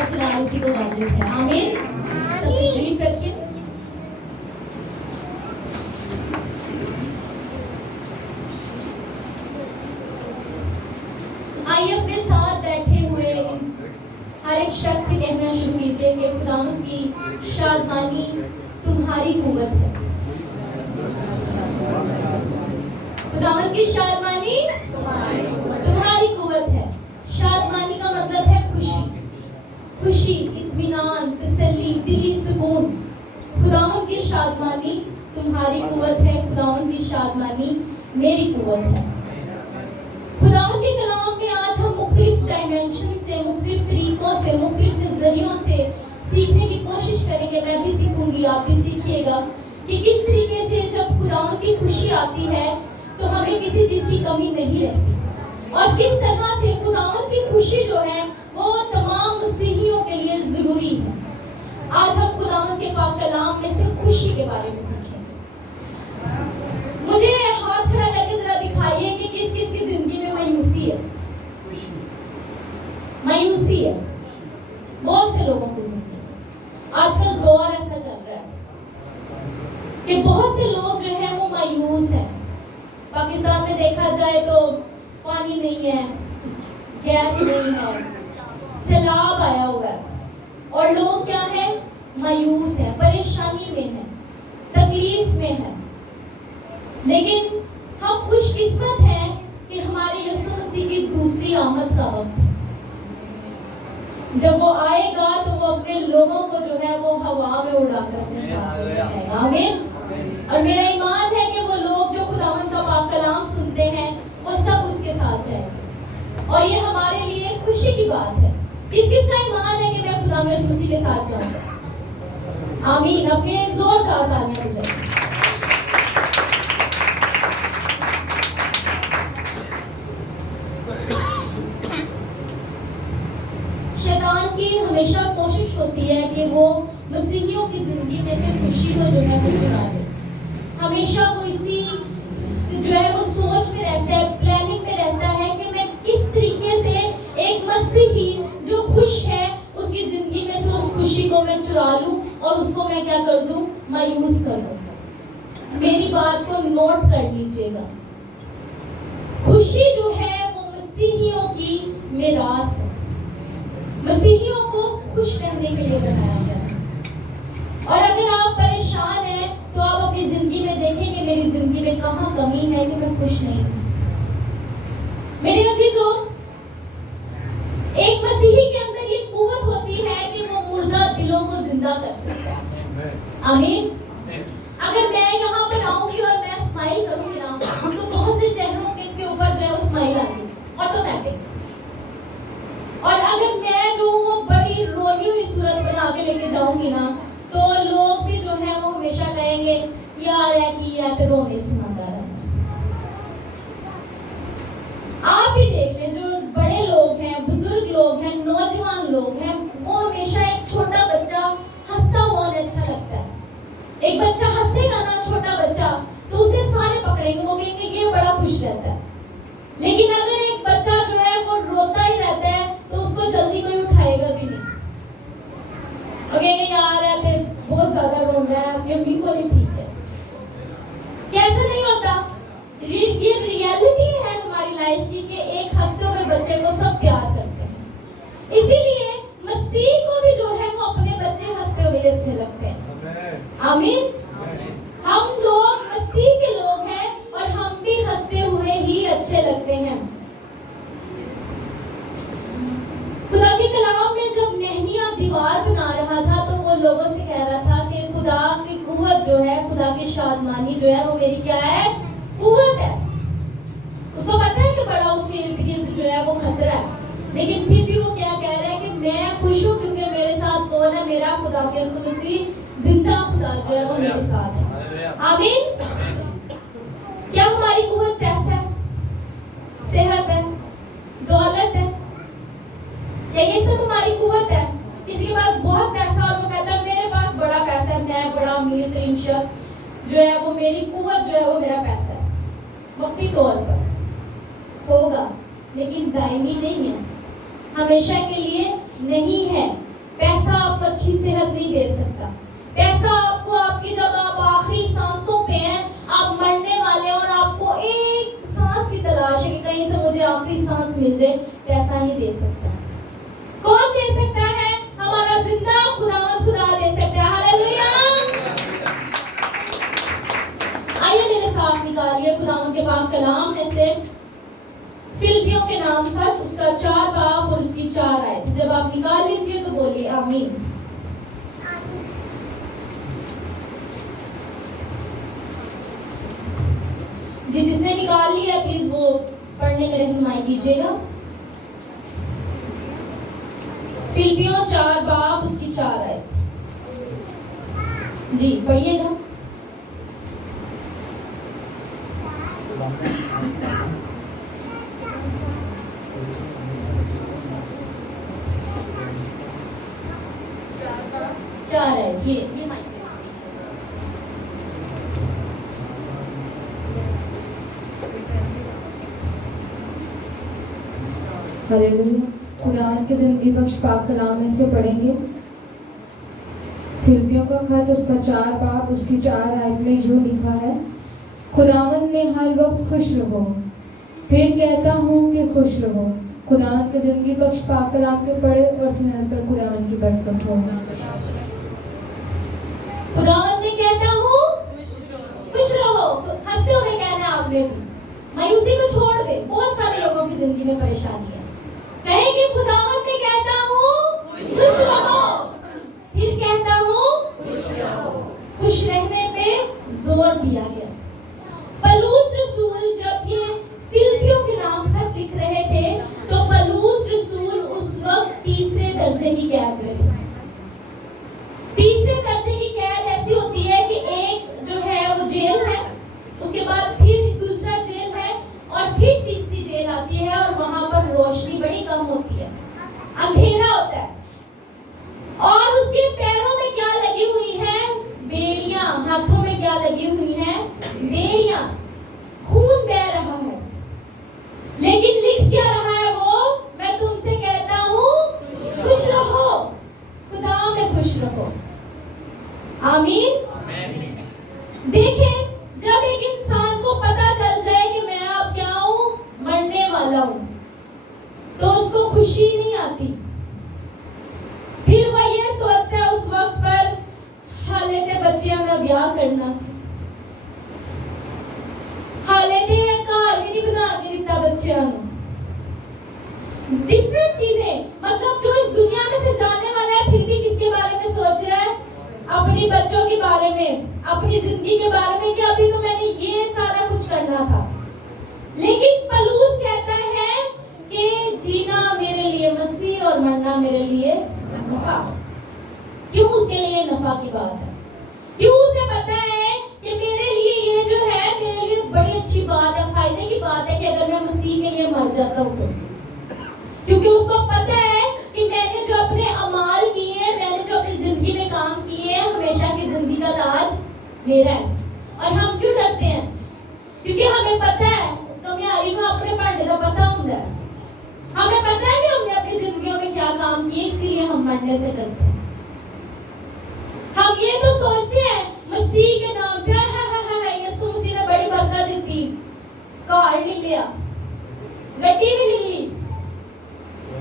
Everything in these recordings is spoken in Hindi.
चला उसी को वाजिब है। आमीन। सब तशरीफ रखिए। आइए अपने साथ बैठे हुए हर एक शख्स से कहना शुरू कीजिए कि खुदावंद की शादमानी तुम्हारी कुव्वत है। खुदावंद की शादमानी तुम्हारी कुव्वत है। शादमानी का मतलब है खुशी, खुशी, इत्मीनान, तसल्ली, दिली सुकून। खुदावंद की शादमानी तुम्हारी कुव्वत है। खुदावंद की शादमानी मेरी कुव्वत है। खुदावंद के कलाम में आज हम मुख्तलिफ डायमेंशन से, मुख्तलिफ तरीकों से, मुख्तलिफ नजरियों से सीखने की कोशिश करेंगे। मैं भी सीखूंगी, आप भी सीखिएगा कि किस तरीके से जब खुदावंद की खुशी आती है तो हमें किसी चीज की कमी नहीं रहती, और किस तरह से खुदावंद की खुशी जो है वो तमाम मसीहियों के लिए जरूरी है। आज हम खुदावंद के पाक कलाम में से खुशी के बारे में सीखेंगे। मुझे हाथ खड़ा करके जरा दिखाइए कि किस किस की जिंदगी में मायूसी है। मायूसी है बहुत से लोगों की जिंदगी में। आजकल दौर ऐसा चल रहा है कि बहुत से लोग जो है वो मायूस हैं। पाकिस्तान में देखा जाए तो पानी नहीं है, गैस नहीं है, सैलाब आया हुआ है और लोग क्या है, मायूस है, परेशानी में है, तकलीफ में है। लेकिन हम खुशकिस्मत हैं कि हमारे यीशु मसीह की दूसरी आमद का वक्त है। जब वो आएगा तो वो अपने लोगों को जो है वो हवा में उड़ाकर अपने साथ ले जाएगा। आमीन। और मेरा ईमान है कि वो लोग जो खुदावंद का पाक कलाम सुनते हैं वो सब उसके साथ जाएंगे, और ये हमारे लिए खुशी की बात है। किस किस का ईमान है कि मैं खुदा में यीशु मसीह के साथ जाऊंगा? आमीन। अपने जोरदार तालियां बजाइए। शैतान की हमेशा कोशिश होती है कि वो मसीहियों की जिंदगी में से खुशी को जो है वो चुरा ले। हमेशा वो इसी जो है वो सोच में रहता है, प्लानिंग में रहता है कि मैं किस तरीके से एक मसीही जो खुश है उसकी जिंदगी में से उस खुशी को मैं चुरा लूं और उसको मैं क्या कर दूं, मायूस कर दूं। मेरी बात को नोट कर लीजिएगा। खुशी जो है वो मसीहियों की मिरास है। मसीहियों को खुश रहने के लिए बनाया गया है। और अगर आप परेशान हैं तो आप अपनी जिंदगी में देखें कि मेरी जिंदगी में कहां कमी है कि मैं खुश नहीं हूं। मेरे अजीजों, एक मसीही के अंदर ये कुव्वत होती है कि वो मुर्दा दिलों को जिंदा कर सकता है। आमीन। अगर मैं यहाँ पर आऊंगी और मैं स्माइल करूंगी ना तो बहुत से चेहरों के ऊपर जो है वो स्माइल आ जाएगी ऑटोमेटिक। और अगर मैं जो वो बड़ी रोनी हुई सूरत बना के लेके जाऊंगी ना तो लोग भी जो है वो हमेशा कहेंगे यार है कि या तो रोने सुनाता है। आप भी देख लें, जो बड़े लोग हैं, बुजुर्ग लोग हैं, नौजवान लोग हैं, वो हमेशा एक छोटा बच्चा हंसता हुआ अच्छा लगता है। एक बच्चा हंसेगा ना, छोटा बच्चा, तो उसे सारे पकड़ेंगे, वो कहेंगे ये बड़ा खुश रहता है। लेकिन अगर एक बच्चा जो है वो रोता ही रहता है तो उसको जल्दी कोई उठाएगा भी नहीं। कहेंगे यार ऐसे बहुत ज्यादा रो रहा है, अपनी अम्मी को नहीं ठीक है। कैसा नहीं होता, ये रियलिटी है हमारी लाइफ की कि एक हंसते हुए बच्चे को सब प्यार करते हैं। इसीलिए मसीह को भी जो है वो अपने बच्चे हंसते हुए अच्छे लगते हैं। आमीन। हम लोग मसीह के लोग हैं और हम भी हंसते हुए ही अच्छे लगते हैं। खुदा के कलाम में जब नेहमिया दीवार बना रहा था तो वो लोगों से कह रहा था कि खुदा की कुव्वत जो है, खुदा की शादमानी जो है वो मेरी क्या है, कुव्वत है। उसको पता है कि बड़ा उसके इर्द गिर्द जो है वो खतरा है, लेकिन फिर भी वो क्या कह रहा है कि मैं खुश हूँ क्योंकि मेरे साथ कौन है, मेरा खुदा के यीशु मसीह जिंदा खुदा जो है वो मेरे साथ है। आमीन। क्या हमारी कुव्वत पैसा है, सेहत है, दौलत है? क्या ये सब हमारी कुव्वत है? किसी के पास बहुत पैसा और वो कहता है मेरे पास बड़ा पैसा है, मैं बड़ा अमीर तरीन शख्स जो है वो, मेरी कुव्वत जो है वो मेरा पैसा है। वक्ती तौर पर होगा लेकिन दायमी नहीं है, हमेशा के लिए नहीं है। अच्छी सेहत नहीं दे सकता। पैसा आपको आपकी जब आप आखिरी सांसों पे हैं, आप मरने वाले और आपको एक सांस की तलाश है कि कहीं से मुझे आखिरी सांस मिल जाए, पैसा नहीं दे सकता। कौन दे सकता है? हमारा जिंदा खुदावंद खुदा दे सकता है। हालेलुया। आइए मेरे साथ निकालिए खुदावंद के पाक कलाम में से फिलिपियों के नाम पर उसका 4 बाब और उसकी 4 आयत। जब आप निकाल लीजिए तो बोलिए आमीन। जी, जिसने निकाल लिया प्लीज वो पढ़ने में रहनुमाई कीजिएगा। फिलिपियों 4 बाब उसकी 4 आयत। जी पढ़िएगा। चार आयत ये माइक पे हालेलुया। खुदावंद के जिंदगी बख्श पाक कलाम में से पढ़ेंगे। फिलिपियों का खत उसका 4 बाब उसकी 4 आयत में यूं लिखा है, खुदावंद में हर वक्त खुश रहो। फिर कहता हूँ कि खुश रहो। खुदावंद के जिंदगी बख्श पाक कलाम के पढ़े और सुनने पर खुदावंद की बरकत हो। खुदावंद ने कहता हूँ खुश रहो। हंसते हुए कहना है आपने भी, मायूसी को छोड़ दे। बहुत सारे लोगों की जिंदगी में परेशानी है। कहेंगे खुदावंद ने कहता हूँ खुश रहो। फिर कहता हूँ खुश रहने पे जोर दिया गया। पलूस रसूल जब ये फिलिपियों के नाम खत लिख रहे थे तो पलूस रसूल उस वक्त तीसरे दर्जे की कैद में थे। तीसरे दर्जे की कैद ऐसी होती है कि एक जो है वो जेल है, उसके बाद फिर दूसरा जेल है और फिर तीसरी जेल आती है और वहां पर रोशनी बड़ी कम होती है, अंधेरा होता है। और उसके पैरों में क्या लगी हुई है? बेड़ियां। हाथों में क्या लगी हुई है? बेड़ियां। खून बह रहा है, लेकिन लिख क्या रहा है वो? मैं तुमसे कहता हूँ खुश रहो, खुदा में खुश रहो। आमीन। देखें, जब एक इंसान को पता चल जाए कि मैं अब क्या हूं, मरने वाला हूं, तो उसको खुशी नहीं आती। फिर वह ये सोचता है उस वक्त पर, हाले ते बच्चियां दा ब्याह करना सी, हाले ते घर भी नहीं बना के दिता बच्चियां नूं। डिफरेंट चीजें, मतलब जो इस दुनिया में से जाने वाला है फिर भी किसके बारे में सोच रहा है? अपने बच्चों के बारे में, अपनी जिंदगी के बारे में कि अभी तो मैंने ये सारा कुछ करना था। लेकिन पलूस कहता है कि जीना मेरे लिए मसीह और मरना मेरे लिए नफा। क्यों उसके लिए नफा की बात है? क्यों उसे पता है कि मेरे लिए ये जो है मेरे लिए बड़ी अच्छी बात है, फायदे की बात है कि अगर मैं मसीह के लिए मर जाता हूँ तो। क्योंकि उसको पता है कि मैंने जो अपने अमाल किए हैं, मैंने जो अपनी जिंदगी में काम किए हैं, हमेशा की जिंदगी का ताज मेरा है। और हम क्यों डरते हैं? क्योंकि हमें पता है, कमियारी को अपने भांडे का पता होता है। हमें पता है कि हमने अपनी जिंदगियों में क्या काम किए, इसीलिए हम मरने से डरते हैं। हम ये तो सोचते हैं मसीह के नाम पे यीशु मसीह ने बड़ी बरकत दी, कार ले लिया, गड्डी भी ले ली,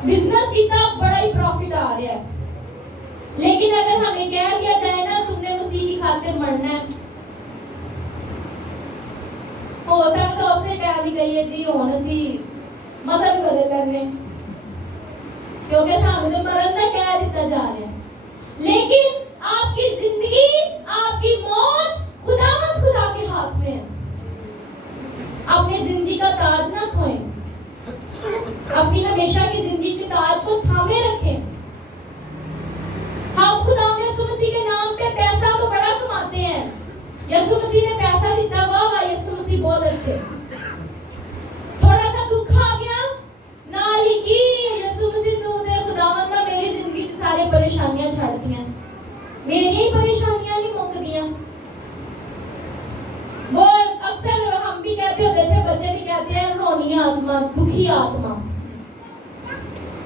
बिजनेस कितना बड़ा ही प्रॉफिट आ रहा है। लेकिन अगर हमें कह दिया जाए ना तुमने मसीह की खातिर मरना है, हो सकता है उससे टाइम ही कहिए जी होने सी मतलब बदल करने, क्योंकि सामने मरण ना कह दिया जा रहा है। लेकिन आपकी जिंदगी, आपकी मौत खुदावंद खुदा के हाथ में है। अपनी जिंदगी का ताज ना खोएं, अपनी हमेशा की जिंदगी के ताज को थामे रखें। हम खुदा ने यीशु मसीह के नाम पे पैसा तो बड़ा कमाते हैं, यीशु मसीह ने पैसा दिया, वाह यीशु मसीह बहुत अच्छे। थोड़ा सा दुख आ गया, ना लिखी यीशु मसीह तू दे खुदावंद ना मेरी जिंदगी से सारी परेशानियां छाड़ दियां, मेरी ही परेशानियां नहीं मुक दियां। वो अक्सर हम भी कहते होते थे, बच्चे भी कहते हैं रोनी आत्मा, दुखी आत्मा।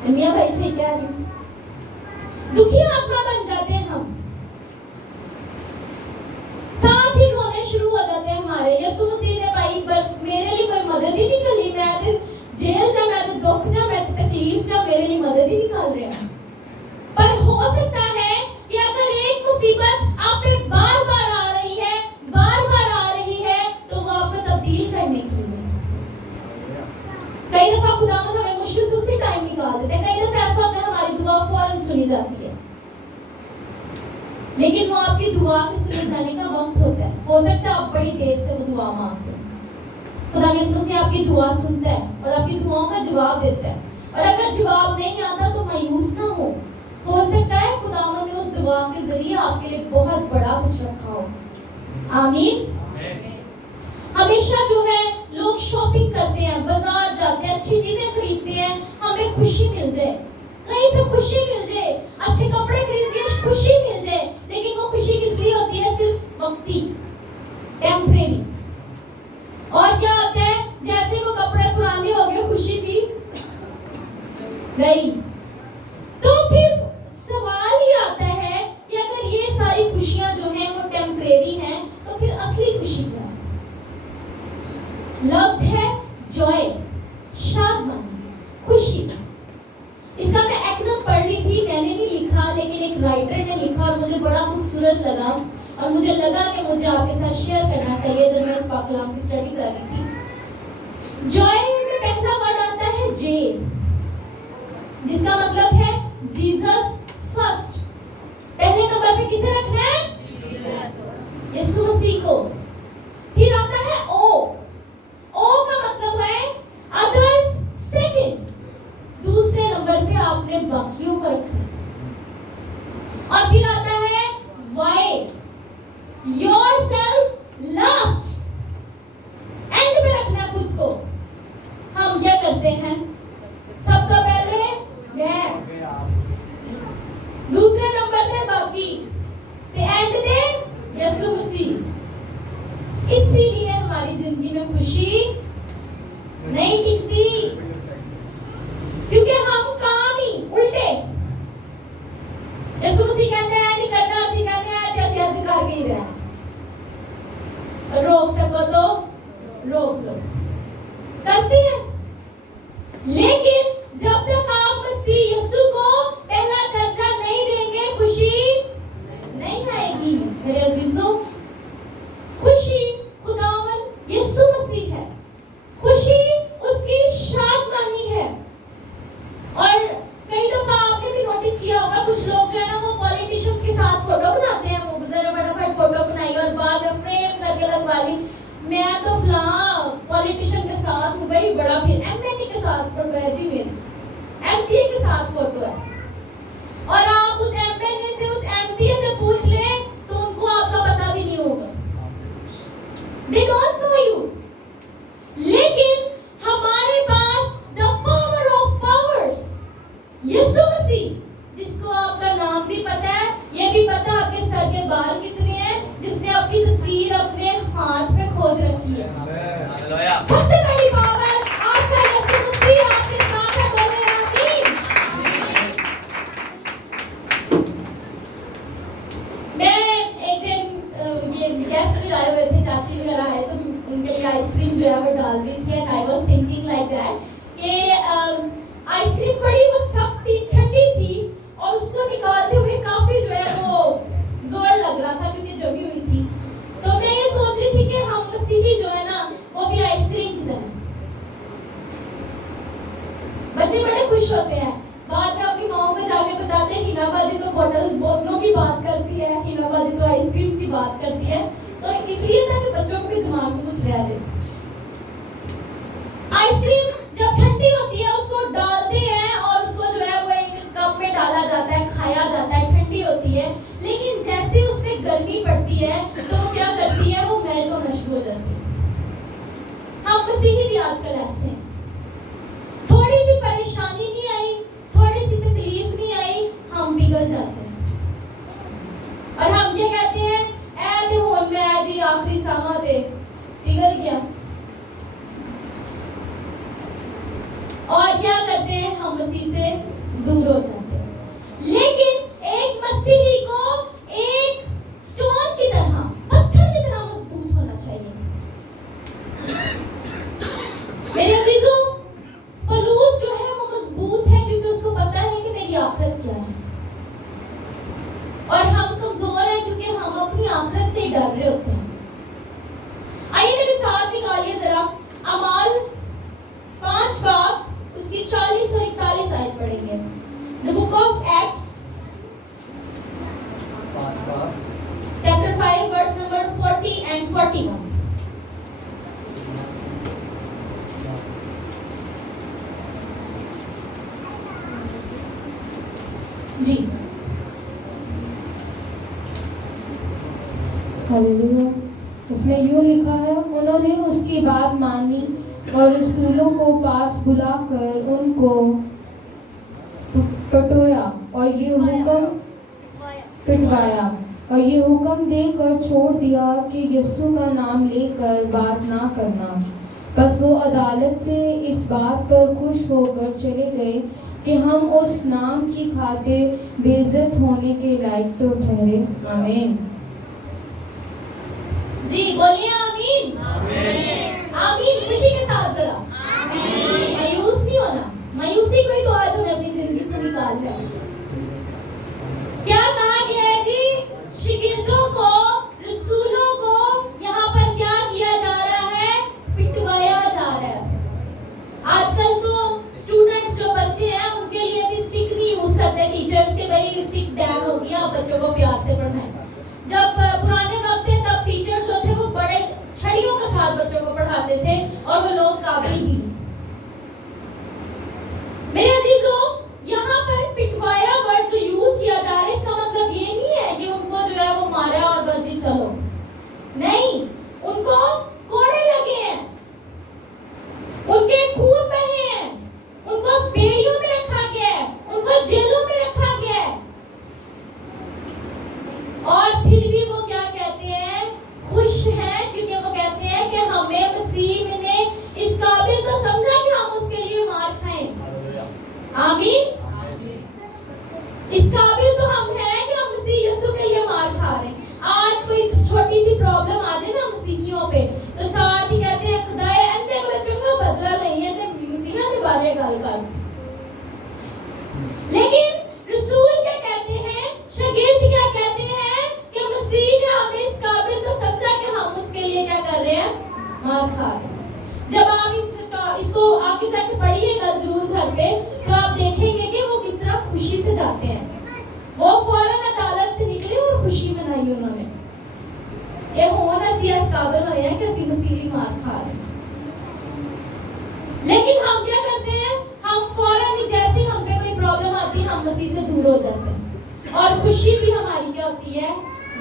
मियां भाई से कह रही, दुखी आत्मा बन जाते हैं जाते हैं हमारे। यीशु मसीह ने भाई पर मेरे लिए कोई मदद ही नहीं करी, मैं तो जेल जा, मैं तो दुख जा, मैं तो तकलीफ जा, मेरे लिए मदद ही निकाल रहे हैं। पर हो सकता है कि अगर एक मुसीबत आप पे बार-बार आ रही है, बार-बार आ रही है, तो वो आपको तब्दील करने के लिए। कई दफा खुदावंद हमें मुश्किल से उसी टाइम निकाल देते हैं। कई दफा ऐसा होता है हमारी दुआ फौरन सुनी जाती है, लेकिन वो आपकी दुआ के सुने जाने का वक्त होता है। हो सकता है आप बड़ी देर से वो दुआ मांगते हो, खुदा यीशु मसीह आपकी दुआ सुनता है और आपकी दुआओं का जवाब देता है। और अगर जवाब नहीं आता तो मायूस ना हो सकता है खुदावंद ने उस दुआ के जरिए आपके लिए बहुत बड़ा कुछ रखा हो। आमीन। हमेशा जो है लोग शॉपिंग करते हैं, बाजार जाते हैं, अच्छी चीजें खरीदते हैं, हमें खुशी मिल जाए, कहीं से खुशी मिल जाए, अच्छे कपड़े खरीद के खुशी मिल जाए, लेकिन वो खुशी किस लिए होती है? सिर्फ वक्ती, टेम्परेरी। और क्या होता है, जैसे वो कपड़े पुराने हो गए खुशी भी गई। तो फिर सवाल ही आता है कि अगर ये सारी खुशियां जो हैं वो टेम्परेरी हैं, तो फिर असली खुशी क्या है? लव्स है जॉय, शादमानी, खुशी। इसका मैं एक्रोनिम पढ़ रही थी, मैंने नहीं लिखा लेकिन एक राइटर ने लिखा और मुझे बड़ा खूबसूरत लगा और मुझे लगा कि मुझे आपके साथ शेयर करना चाहिए जब मैं इस पाक कलाम की स्टडी कर रही थी। जॉय में पहला वर्ड आता है जे, जिसका मतलब है जीसस फर्स्ट। पहले नंबर पे किसे रखना है? यीशु मसीह को। फिर आता है ओ का मतलब है अदर्स सेकंड, दूसरे नंबर पे आपने बाकियों को रखना। और फिर आता है वाई, योरसेल्फ लास्ट, एंड में रखना खुद को। हम क्या करते हैं? सबसे पहले मैं, दूसरे नंबर पे बाकी, ते एंड दे यीशु मसीह। इसीलिए हमारी जिंदगी में खुशी नहीं टिकती, क्योंकि हम काम ही उल्टे। यीशु मसीह कहते हैं नहीं करना, ऐसे कहते हैं जैसे आज करके ही रहा। रोक सको तो रोक लो, करते हैं। लेकिन जब तक आप मसीह यीशु को पहला दर्जा नहीं देंगे, खुशी नहीं आएगी। मेरे अजीजों, खुशी खुदावंद यीशु मसीह है, खुशी उसकी शादमानी है। और कई दफा आपने भी नोटिस किया होगा, कुछ लोग जो है ना वो पॉलिटिशियंस के साथ फोटो बनाते हैं, वो जरा फटाफट फोटो बनाई और बाद में फ्रेम करके लगवा ली, मैं तो फलां पॉलिटिशियन के साथ हूँ भाई, बड़ा। फिर एमएलए के साथ फोटो है जी, मेरी एमपी के साथ फोटो है। और आप उस एमएलए से, उस एमपी से पूछ लें तो उनको आपका पता भी नहीं होगा, they don't know you। लेकिन हमारे पास the power of powers, यीशु मसीह, जिसको आपका नाम भी पता है, ये भी पता आपके सर के बाल कितने हैं, जिसने आपकी तस्वीर अपने हाथ में खोद रखी है। सबसे बड़ी पावर आपका यीशु मसीह आपके साथ है, बोले आमीन। मैं एक दिन ये गेस्ट भी आए हुए थे, चाची वगैरह आए, तो उनके लिए आइसक्रीम जो है वो डाल रही थी, and I was thinking like that कि आइसक्रीम पड़ी वो सब थी, ठंडी थी, और उसको निकालते हुए काफी जो है वो जोर लग रहा था क्योंकि जमी हुई थी। तो मैं ये सोच रही थी कि हम मसीही जो है ना वो भी आइसक्रीम की तरह। बच्चे बड़े खुश होते हैं, बाद में अपनी माओ को जाके बताते हैं हिना बाजी तो बोतलों की बात करती है, हिना बाजी तो आइसक्रीम की बात करती है। तो इसलिए था कि बच्चों को भी दिमाग में कुछ रह जाए। आइसक्रीम जब ठंडी होती है उसको डालते हैं और उसको जो है वो एक कप में डाला जाता है, खाया जाता है, ठंडी होती है। लेकिन जैसे उसमें गर्मी पड़ती है तो वो क्या करती है, वो मेल्ट होना शुरू हो जाती है। हम मसीही भी आजकल ऐसे हैं, थोड़ी सी परेशानी नहीं आई, थोड़ी सी तकलीफ नहीं आई, हम पिघल जाते हैं। और हम क्या कहते हैं, ऐ ते होन मैं जी आखिरी सामा ते पिघल गया। और क्या करते हैं, हम मसीह से दूर हो जाते हैं। लेकिन एक मसीही को एक स्टोन की तरह, पत्थर की तरह मजबूत होना चाहिए। आखिरत से डर रहे होते हैं। आइए मेरे साथ निकालिए जरा अमाल 5 बाब उसकी 40 और 41 आयत पढ़ेंगे। The book of Acts chapter 5 verse number 40 and 41। जी हालेलुया। इसमें यूं लिखा है, उन्होंने उसकी बात मानी और रसूलों को पास बुलाकर उनको पटोया और ये हुक्म पिटवाया और ये हुक्म देकर छोड़ दिया कि यीशु का नाम लेकर बात ना करना। बस वो अदालत से इस बात पर खुश होकर चले गए कि हम उस नाम की खातिर बेइज्जत होने के लायक तो ठहरे। आमीन। जी बोलिए आमीन। आमीन खुशी के साथ जरा। मायूस नहीं होना, मायूसी को ही तो आज हमें अपनी जिंदगी से निकालना है। क्या कहा गया है जी? शिगिर्दों को, रसूलों को यहाँ पर क्या किया जा रहा है? पिटवाया जा रहा है। आजकल तो स्टूडेंट्स जो बच्चे हैं उनके लिए भी स्टिक नहीं यूज करते टीचर्स के, भाई स्टिक बैन हो गया, बच्चों को प्यार से पढ़ाएं। जब पुराने वक्त थे तब टीचर्स जो थे वो बड़े छड़ियों के साथ बच्चों को पढ़ाते थे और वो लोग काबिल भी। मेरे अजीजों, यहाँ पर पिटवाया वर्ड जो यूज किया जा रहा है इसका मतलब ये नहीं है कि उनको जो है वो मारा और बस जी चलो, नहीं, उनको कोड़े लगे हैं, उनके खून बहे हैं, उनको बेड़ियों में रखा गया है, उनको जेलों में रखा गया है, और फिर भी वो क्या कहते हैं? खुश हैं, क्योंकि वो कहते हैं कि हमें मसीह ने इस काबिल तो समझा कि हम उसके लिए मार खाएं। आमीन। इस काबिल तो हम हैं कि हम मसीह यीशु के लिए मार खा रहे हैं। आज कोई छोटी सी प्रॉब्लम आ जाए ना मसीहियों पे तो साथ ही कहते हैं खुदाए अन्य बच्चों का बदला नहीं है, मसीहा के बारे गल कर। लेकिन रसूल क्या कहते हैं, शागिर्द क्या कहते हैं कि मसीह ने हमें इस काबिल तो समझा कि हम उसके लिए क्या कर रहे हैं? मार खा रहे हैं। जब आप इसको आगे जाके पढ़िएगा जरूर घर पे तो आप देखेंगे कि वो किस तरह खुशी से जाते हैं। वो फौरन अदालत से निकले और खुशी मनाई उन्होंने। ये होना सी इस काबिल हो है कि ਅਸੀਂ मसीही मार खा रहे हैं। लेकिन हम क्या करते हैं? हम फौरन जैसे हम पे कोई प्रॉब्लम आती है हम मसीह से दूर हो जाते हैं और खुशी भी हमारी क्या होती है?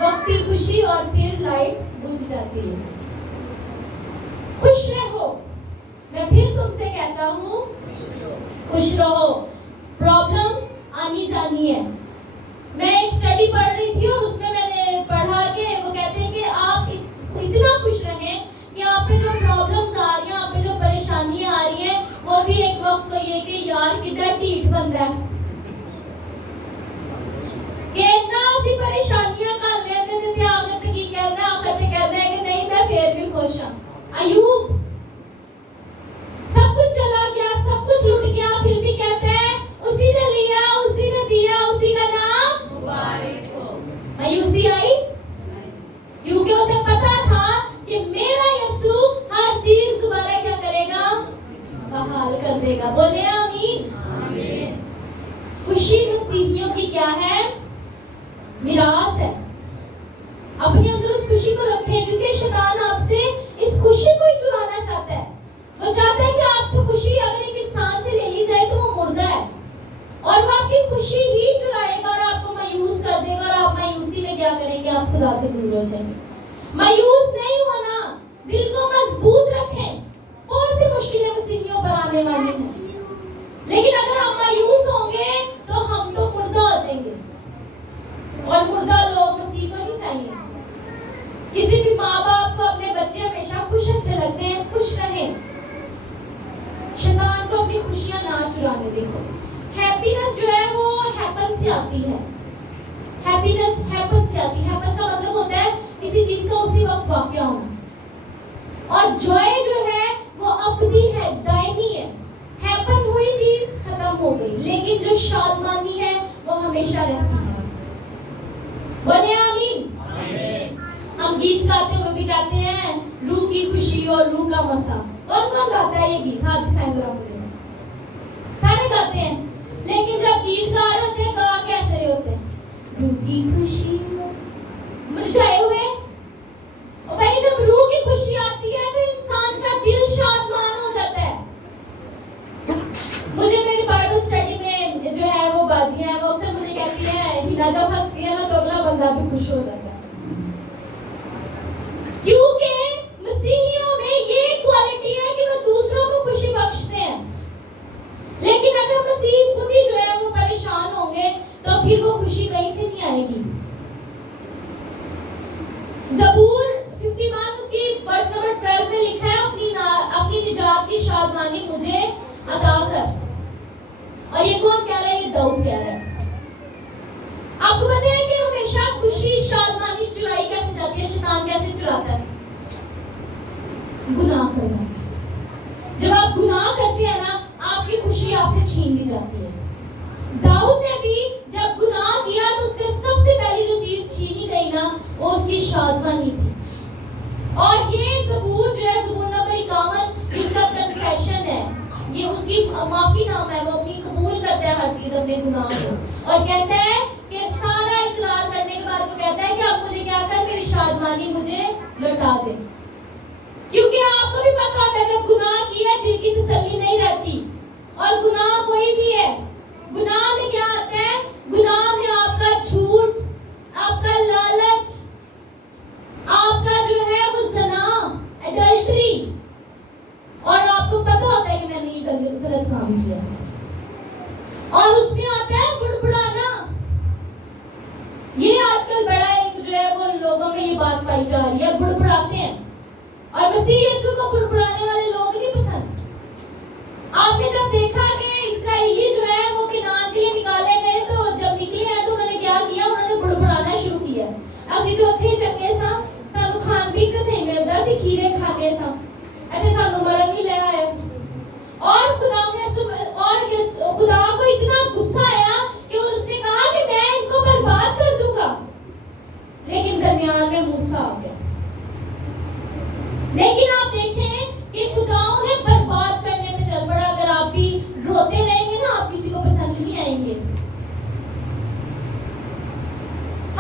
वक्ती खुशी, और फिर लाइट बुझ जाती है। खुश रहो, मैं फिर तुमसे कहता हूँ खुश रहो। प्रॉब्लम्स आनी जानी है। मैं एक स्टडी पढ़ रही थी और उसमें मैंने पढ़ा कि वो कहते हैं कि आप इतना खुश रहें कि आप पे जो प्रॉब्लम्स आ रही हैं, आप पे जो परेशानियां आ रही हैं, वो भी एक वक्त तो ये कि यार कितना ढीठ बन रहा है कि ना उसी परेशानियां का लेते थे आखिर तक की कहना है, आखिर में कहना है कि नहीं मैं फिर भी खुश हूँ। अयूब सब कुछ चला गया, सब कुछ लूट गया, फिर भी कहते हैं उसी ने लिया, उसी ने दिया, उसी का नाम मुबारक हो। मायूसी आई क्योंकि उसे पता था कि मेरा यीशु हर चीज दोबारा क्या करेगा? बहाल कर देगा। बोले आमीन। आमीन। खुशी मसीहियों की क्या है? मिरास है। अपने अंदर उस खुशी को रखें, क्योंकि शैतान आपसे इस खुशी को ही चुराना चाहता है। वो चाहता है कि आपसे खुशी अगर एक इंसान से ले ली जाए तो वो मुर्दा है और वो आपकी खुशी ही चुराएगा और आपको मायूस कर देगा और आप मायूसी में क्या करेंगे? आप खुदा से दूर हो जाएंगे। मायूस नहीं होना, दिल को मजबूत रखें। बहुत सी मुश्किलें मसीहियों पर आने वाली हैं, लेकिन अगर हम मायूस होंगे तो हम तो मुर्दा हो जाएंगे और मुर्दा लोग मसीह को नहीं चाहिए। किसी भी माँ बाप को अपने बच्चे हमेशा खुश अच्छे लगते हैं, खुश रहें। शैतान को अपनी खुशियां ना चुराने देखो। हैप्पीनेस जो है वो हैपन से आती है। हैप्पीनेस हैपन से आती है। हैपन का मतलब होता है किसी चीज का उसी वक्त वाकया होना, और जॉय जो है वो अबदी है, दायमी है। हैपन हुई चीज खत्म हो गई, लेकिन जो शादमानी है वो हमेशा रहती है। बोले आमीन। गीत गाते हुए भी कहते हैं रूह की खुशी और रूह का मसा। कौन गाता है ये गीत? हाथ दिखाएं जरा मुझे। सारे गाते हैं, लेकिन जब गीत गा रहे होते हैं, गा कैसे रहे होते हैं? रूह की खुशी मुरझाए हुए। और भाई जब रूह की खुशी आती है तो इंसान का दिल शादमान हो जाता है। मुझे मेरी बाइबल स्टडी में जो है वो बाजी है, वो अक्सर मुझे कहती है हिना जब हंसती है ना तो अगला बंदा भी खुश हो जाता है, क्योंकि मसीहियों में ये क्वालिटी है कि वो दूसरों को खुशी बख्शते हैं। लेकिन अगर मसीह खुद ही जो है वो परेशान होंगे तो फिर वो खुशी कहीं से नहीं आएगी। ज़बूर 51 उसकी वर्स नंबर 12 में लिखा है अपनी निजात की शादमानी मुझे अता कर। और ये कौन कह रहा है? ये दाऊद कह रहा है। आपको पता है कि हमेशा खुशी शादमानी चुराई कैसे जाती है? शैतान कैसे चुराता है? गुनाह करना। जब आप गुनाह करते हैं ना, आपकी खुशी आपसे छीन ली जाती है। दाऊद ने भी जब गुनाह किया तो उससे सबसे पहली जो चीज छीनी गई ना, वो उसकी शादमानी थी। और ये ज़बूर जो है, ज़बूर नंबर 51, जिसका कन्फेशन है, ये उसकी माफी नामा है। वो अपनी कबूल करता है हर चीज, अपने गुनाह को, और कहता है कि सारा इकरार करने के बाद वो कहता है कि अब मुझे क्या कर, मेरी शादमानी मुझे लौटा दे। क्योंकि आपको भी पता होता है जब गुनाह किया दिल की तसल्ली नहीं रहती। और गुनाह कोई भी है, गुनाह में क्या आता है? गुनाह में आपका झूठ, आपका लालच, आपका जो है वो ज़ना, एडल्ट्री, और आपको पता होता है कि मैंने ये गलत काम किया। और उसमें आता है बुड़बुड़ाना। ये आजकल बड़ा एक जो है वो लोगों में ये बात पाई जा रही है, बुड़बुड़ाते हैं। और मसीह यीशु को बुड़बुड़ाने वाले लोग नहीं पसंद। आपने जब देखा कि इस्राएली जो है वो किनान के लिए निकाले गए, तो जब निकले हैं तो उन्होंने क्या किया? उन्होंने बुड़बुड़ाना शुरू किया। ਅਸੀਂ तो ਉੱਥੇ चंगे सा, सानू खान पीन तो सही मिलता सी, खीरे खाने सा, ऐसे सानू मरन नहीं ले आए। और खुदा को इतना गुस्सा आया कि उसने कहा कि मैं इनको बर्बाद कर दूंगा। लेकिन दरमियान में मूसा आ गया। लेकिन आप देखें कि खुदा उन्हें बर्बाद करने पे चल पड़ा। अगर आप भी रोते रहेंगे ना, आप किसी को पसंद नहीं आएंगे।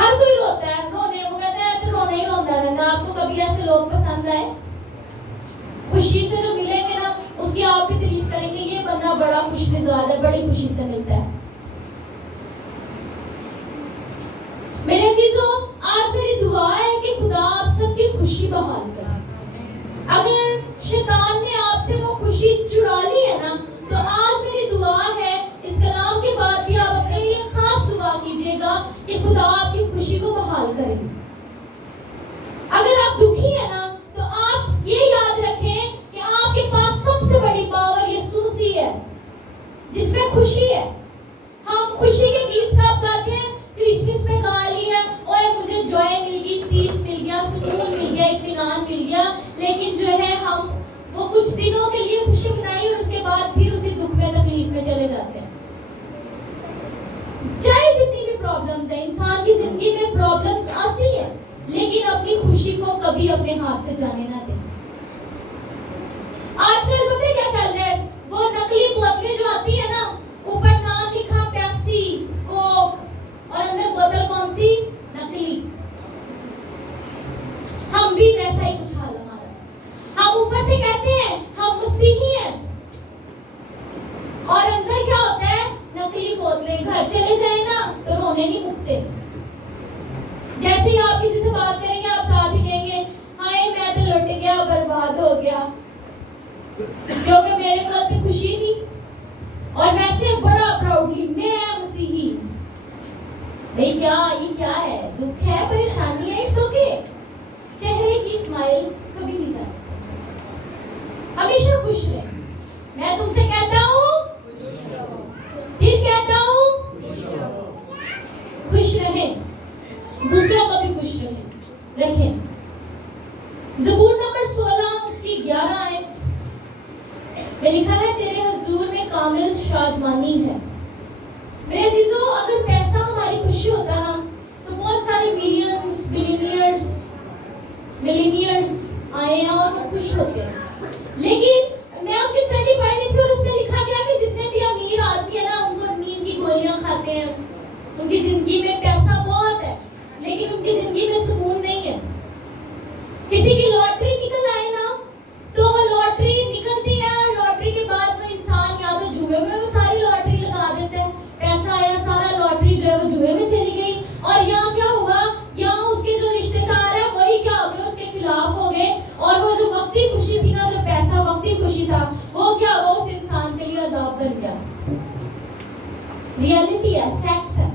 हर कोई रोता है, रोने वो कहता है तो रोना ही रोता रहता। आपको कभी ऐसे लोग पसंद आए? खुशी से जो मिलेंगे ना, उसकी आप भी तारीफ करेंगे, ये बंदा बड़ा खुशमिजाज है, बड़ी खुशी से मिलता है। मेरे अजीजों, आज मेरी दुआ है कि खुदा आप सबकी खुशी बहाल करे। अगर शैतान ने आपसे वो खुशी चुरा ली है ना, तो आज मेरी दुआ है, इस कलाम के बाद भी आप अपने लिए खास दुआ कीजिएगा कि खुदा आपकी खुशी को बहाल करे। अगर आप दुखी है ना, तो आप ये याद रखें कि आपके पास सबसे बड़ी पावर यीशु मसीह है, जिसमें खुशी है। हम खुशी के गीत कब गाते हैं? क्रिसमस में गा लिया, ओए मुझे जॉय मिल गई, पीस मिल गया, सुकून मिल गया, इत्मीनान मिल गया। लेकिन जो है हम वो कुछ दिनों के लिए खुशी बनाई और उसके बाद फिर उसी दुख में, तकलीफ में चले जाते हैं। चाहे जितनी भी प्रॉब्लम्स है, इंसान की जिंदगी में प्रॉब्लम्स आती है, लेकिन अपनी खुशी को कभी अपने हाथ से जाने ना दें। आजकल पता है क्या चल रहा है? वो नकली बोतलें जो आती है ना, ऊपर नाम लिखा पेप्सी, कोक, और अंदर बोतल कौन सी? नकली। हम भी वैसा ही कुछ हाल हमारा। हम ऊपर से कहते हैं हम मसीही हैं, और अंदर क्या होता है? नकली बोतलें। घर चले जाए ना तो रोने नहीं मुकते। जैसे ही आप किसी से बात करेंगे, आप साथ ही कहेंगे हाय मैं तो लुट गया, बर्बाद हो गया, क्योंकि मेरे पास तो खुशी नहीं। और वैसे बड़ा प्राउडली मैं मसीही। भाई ये क्या है? दुख है, परेशानी है, इट्स ओके। चेहरे की स्माइल कभी नहीं जानी चाहिए, हमेशा खुश रहे। मैं तुमसे कहता हूँ, फिर कहता हूँ, खुश रहें, दूसरों को भी खुश रखें। ज़बूर नंबर 16 उसकी 11 आयत में लिखा है, तेरे हुजूर में कामिल शादमानी है। मेरे अजीजों, अगर पैसा हमारी खुशी होता ना, तो बहुत सारे मिलियंस, बिलियनियर्स है, फैक्ट्स है।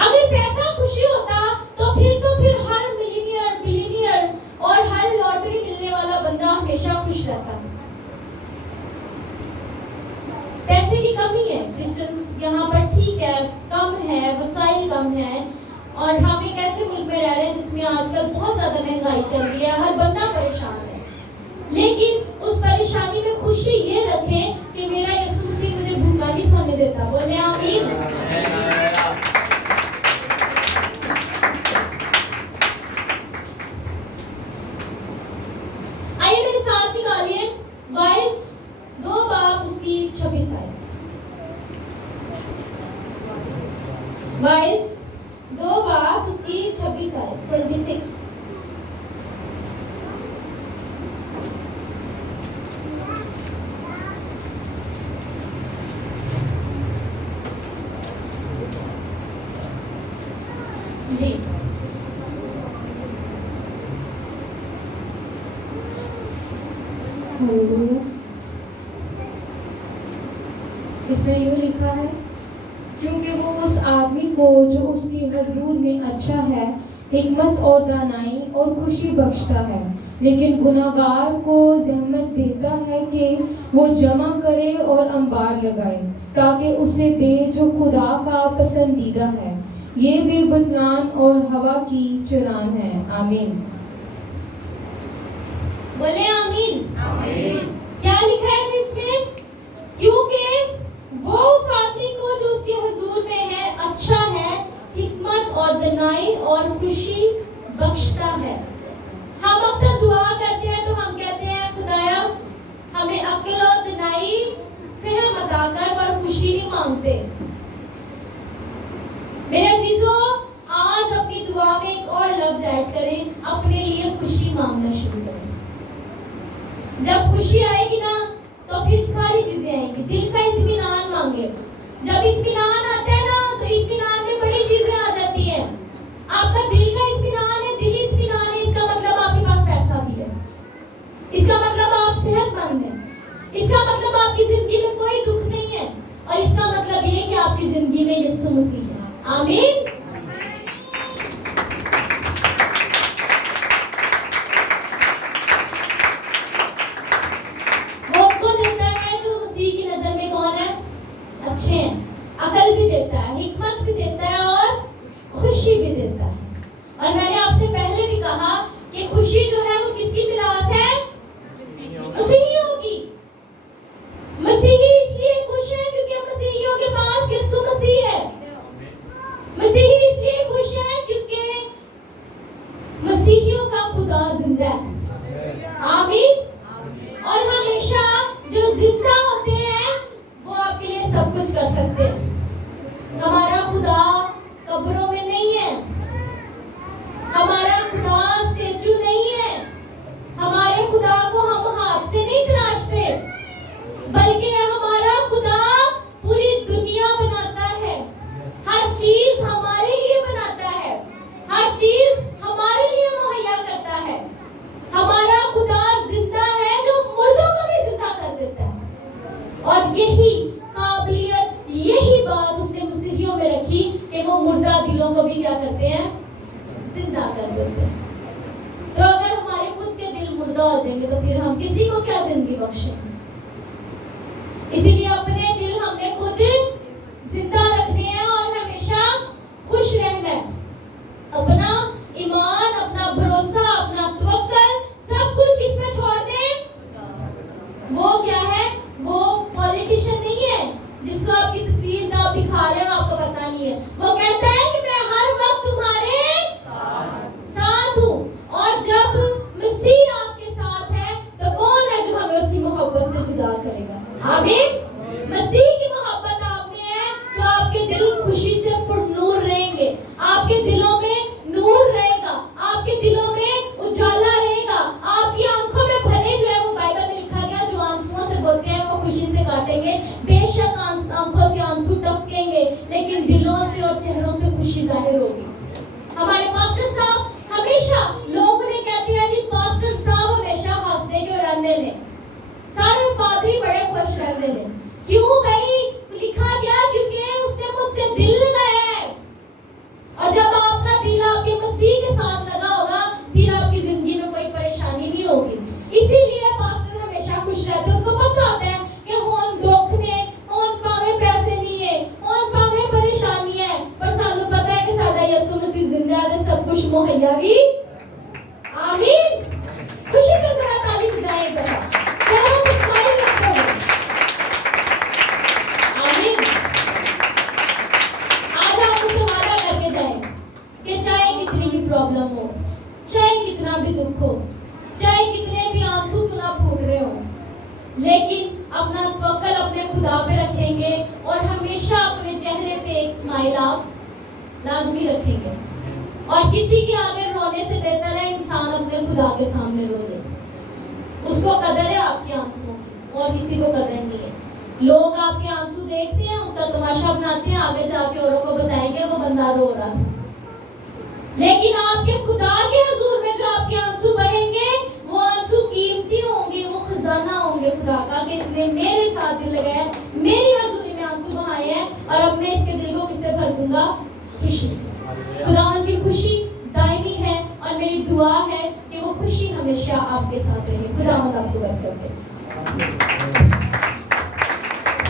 अगर पैसा खुशी होता तो फिर हर मिलियनियर, बिलियनियर और हर लॉटरी मिलने वाला बंदा हमेशा खुश रहता। पैसे की कमी है, क्रिश्चियंस यहाँ पर ठीक है, कम है, वसाइल कम है, और हम एक ऐसे मुल्क में रह रहे हैं जिसमें आजकल बहुत ज्यादा महंगाई चल रही है, हर बंदा परेशान है। लेकिन उस परेशानी में खुशी ये रखें कि मेरा यीशु मसीह मुझे भूखा नहीं सोने देता। बोले आमीन। आइए मेरे साथ निकालिए वाइस 2 बाब उसकी 26 आयत। वाइस 2 बाब उसकी 26 आयत 26। जी इसमें यूँ लिखा है, क्योंकि वो उस आदमी को जो उसके हजूर में अच्छा है हिकमत और दानाई और खुशी बख्शता है, लेकिन गुनाहगार को ज़हमत देता है कि वो जमा करे और अंबार लगाए ताकि उसे दे जो खुदा का पसंदीदा है। ये भी बदलान और हवा की चुरान है। आमीन। बोले आमीन। आमीन। क्या लिखा है इसमें? क्योंकि वो उस आदमी को जो उसके हुजूर में है अच्छा है, हिकमत और दानाई और खुशी बख्शता है। हम अक्सर दुआ करते हैं तो हम कहते हैं खुदाया हमें अक्ल और दानाई फहम अता कर, पर खुशी नहीं मांगते। मेरे अजीजों, आज अपनी दुआ में एक और लफ्ज ऐड करें, अपने लिए खुशी मांगना शुरू करें। जब खुशी आएगी ना तो फिर सारी चीजें आएंगी। दिल का इत्मीनान मांगे। जब इत्मीनान आता है ना तो इत्मीनान में बड़ी चीजें आ जाती हैं। आपका दिल का इत्मीनान है, दिल इत्मीनान है, इसका मतलब आपके पास पैसा भी है, इसका मतलब आप सेहतमंद हैं, इसका मतलब आपकी जिंदगी में कोई दुख नहीं है, और इसका मतलब ये कि आपकी जिंदगी में यीशु मसीह है। आमीन। वो उनको देता है जो मसीह की नजर में कौन है? अच्छे हैं। अकल भी देता है, हिकमत भी देता है और खुशी भी देता है। और मैंने आपसे पहले भी कहा कि खुशी जो है वो किसकी मिरास है? मसीहियों की। मसीही इसलिए खुश है क्योंकि मसीहियों के पास यीशु मसीह है। मसीही इसलिए खुश है क्योंकि मसीहियों का खुदा जिंदा है। आमीन। और हमेशा जो जिंदा होते हैं वो आपके लिए सब कुछ कर सकते हैं। हमारा खुदा कब्रों में नहीं है, हमारा खुदा स्टेचू नहीं है, हमारे खुदा को हम हाथ से नहीं तराशते, बल्कि हमारा खुदा पूरी दुनिया बनाता है। हर चीज हमारे लिए बनाता है, हर चीज हमारे लिए मुहैया करता है। हमारा खुदा जिंदा है जो मुर्दों को भी जिंदा कर देता है। और यही काबिलियत, यही बात उसने मसीहियों में रखी कि वो मुर्दा दिलों को भी क्या करते हैं? जिंदा कर देते हैं। तो अगर हमारे खुद के दिल मुर्दा हो जाएंगे तो फिर हम किसी को क्या जिंदगी बख्शेंगे? इसीलिए अपने दिल हमने खुद जिंदा रखने हैं और हमेशा खुश रहना है। अपना ईमान, अपना भरोसा, अपना तवक्कल सब कुछ किस पे छोड़ दें? वो क्या है? वो पॉलिटिशियन नहीं है जिसको आपकी तस्वीर ना आप दिखा रहे हैं, आपको पता नहीं है। वो कहता है कि मैं हर वक्त तुम्हारे साथ हूँ। और जब मसीह आपके साथ है तो कौन है जो हमें उसकी मोहब्बत से जुदा करेगा? आमीन। मसीह की मोहब्बत आप में है तो आप मुहैया भी। आमीन। खुशी से जरा ताली बजाएं एक दफा, चेहरों पे स्माइल रखते हुए। आमीन। आज आप मुझसे वादा करके जाएं कि चाहे कितनी भी प्रॉब्लम हो, चाहे कितना भी दुख हो, चाहे कितने भी आंसू तो ना फूट रहे हो, लेकिन अपना तवक्कल अपने खुदा पे रखेंगे और हमेशा अपने चेहरे पे एक स्माइल आप लाजमी रखेंगे। और किसी के आगे रोने से बेहतर है इंसान अपने खुदा के सामने रो ले। उसको कदर है आपके आंसुओं की और किसी को कदर नहीं है। लोग आपके आंसू देखते हैं, उसका तमाशा बनाते हैं, आगे जाके औरों को बताएंगे वो बंदा रो रहा था। लेकिन आपके खुदा के हुजूर में जो आपके आंसू बहेंगे वो आंसू कीमती होंगे, वो खजाना होंगे खुदा का कि इसने मेरे साथ दिल लगाया, मेरी हजूरी में आंसू बहाए हैं और अब मैं इसके दिल को किससे भर दूंगा? खुशी से। खुदावंद की खुशी दायमी है और मेरी दुआ है कि वो खुशी हमेशा आपके साथ रहे। खुदावंद आपको बरकत दे।